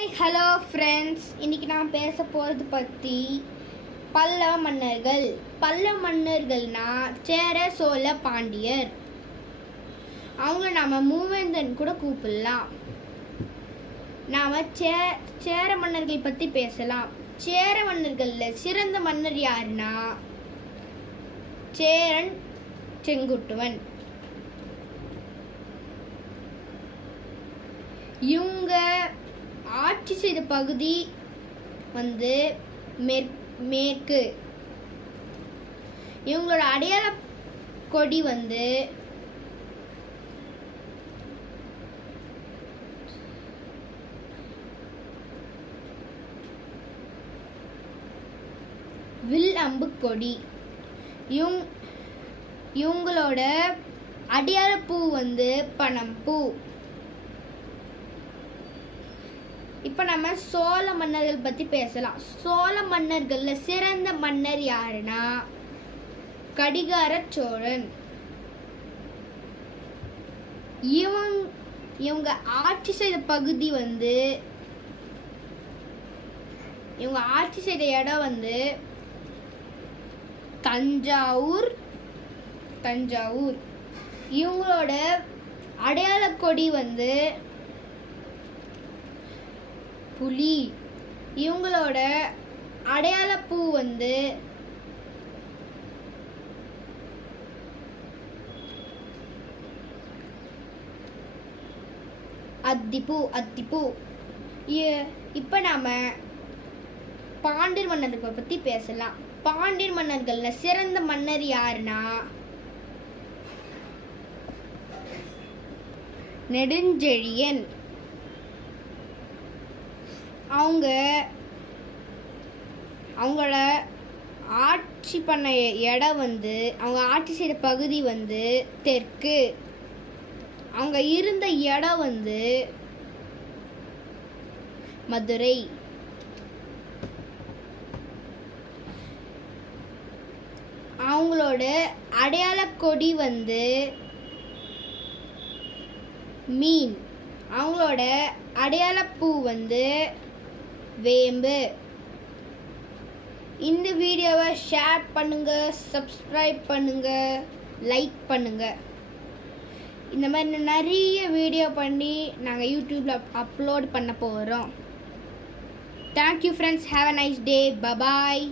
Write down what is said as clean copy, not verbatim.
Hi hello friends, இன்றைக்கி நான் பேச போகிறது பற்றி பல்லவ மன்னர்கள். பல்லவ மன்னர்கள்னா சேர சோழ பாண்டியர். அவங்கள நாம் மூவேந்தன் கூட கூப்பிடலாம். நாம் சேர மன்னர்கள் பற்றி பேசலாம். சேர மன்னர்களில் சிறந்த மன்னர் யாருன்னா சேரன் செங்குட்டுவன். இவங்க ஆட்சி செய்த பகுதி மேற்கு. இவங்களோட அடையாள கொடி வில் அம்பு கொடி. இவங்களோட அடையாள பூ பனம் பூ. இப்போ நம்ம சோழ மன்னர்கள் பற்றி பேசலாம். சோழ மன்னர்களில் சிறந்த மன்னர் யாருன்னா கடிகார சோழன். இவங்க ஆட்சி செய்த பகுதி இவங்க ஆட்சி செய்த இடம் தஞ்சாவூர். இவங்களோட அடையாள கொடி புலி. இவங்களோட அடையாள பூ அத்திப்பூ. இப்போ நாம பாண்டியர் மன்னர்களை பத்தி பேசலாம். பாண்டியர் மன்னர்கள்ல சிறந்த மன்னர் யாருன்னா நெடுஞ்செழியன். அவங்கள ஆட்சி பண்ண இடம் அவங்க ஆட்சி செய்த பகுதி தெற்கு. அவங்க இருந்த இடம் மதுரை. அவங்களோட அடையாள கொடி மீன். அவங்களோட அடையாள பூ வேம்பு. இந்த வீடியோவை ஷேர் பண்ணுங்க, சப்ஸ்கிரைப் பண்ணுங்க, லைக் பண்ணுங்க. இந்த மாதிரி நிறைய வீடியோ பண்ணி நாங்கள் யூடியூப்பில் அப்லோட் பண்ண போகிறோம். Thank you friends. Have a nice day. Bye bye.